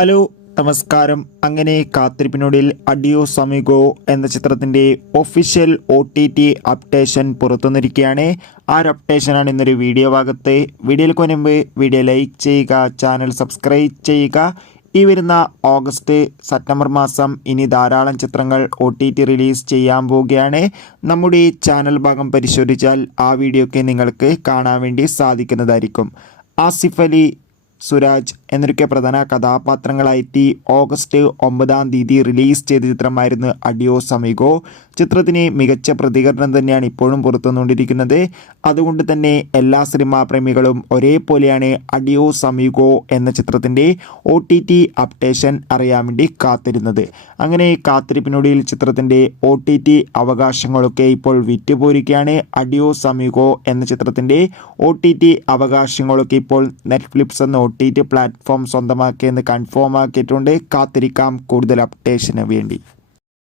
Hello നമസ്കാരം. അങ്ങനെ കാത്തിരിപ്പിനൊടുവിൽ adios amigo എന്ന ചിത്രത്തിൻ്റെ ഒഫീഷ്യൽ OTT അപ്ഡേഷൻ പുറത്തുവന്നിരിക്കുകയാണ്. ആ ഒരു അപ്ഡേഷനാണ് ഇന്നൊരു വീഡിയോ ഭാഗത്ത്. വീഡിയോയിലേക്ക് മുൻപ് വീഡിയോ ലൈക്ക് ചെയ്യുക, ചാനൽ സബ്സ്ക്രൈബ് ചെയ്യുക. ഈ വരുന്ന ഓഗസ്റ്റ് സെപ്റ്റംബർ മാസം ഇനി ധാരാളം ചിത്രങ്ങൾ OTT റിലീസ് ചെയ്യാൻ പോവുകയാണ്. നമ്മുടെ ചാനൽ ഭാഗം പരിശോധിച്ചാൽ ആ വീഡിയോ ഒക്കെ നിങ്ങൾക്ക് കാണാൻ വേണ്ടി സാധിക്കുന്നതായിരിക്കും. ആസിഫ് അലി, സുരാജ് എന്നൊക്കെ പ്രധാന കഥാപാത്രങ്ങളായിട്ട് ഓഗസ്റ്റ് 9 റിലീസ് ചെയ്ത ചിത്രമായിരുന്നു അഡിയോസ് അമിഗോ. ചിത്രത്തിന് മികച്ച പ്രതികരണം തന്നെയാണ് ഇപ്പോഴും പുറത്തുവന്നുകൊണ്ടിരിക്കുന്നത്. അതുകൊണ്ട് തന്നെ എല്ലാ സിനിമാ പ്രേമികളും ഒരേപോലെയാണ് അഡിയോസ് അമിഗോ എന്ന ചിത്രത്തിൻ്റെ OTT അപ്ഡേഷൻ അറിയാൻ വേണ്ടി കാത്തിരുന്നത്. അങ്ങനെ കാത്തിരിപ്പിനൊടുവിൽ ചിത്രത്തിൻ്റെ OTT അവകാശങ്ങളൊക്കെ ഇപ്പോൾ വിറ്റുപോയിരിക്കുകയാണ്. അഡിയോസ് അമിഗോ എന്ന ചിത്രത്തിൻ്റെ OTT അവകാശങ്ങളൊക്കെ ഇപ്പോൾ നെറ്റ്ഫ്ലിക്സ് എന്ന OTT പ്ലാറ്റ്ഫോം സ്വന്തമാക്കിയെന്ന് കൺഫേം ആക്കിയിട്ടുണ്ട്. കാത്തിരിക്കാം കൂടുതൽ അപ്ഡേഷന് വേണ്ടി.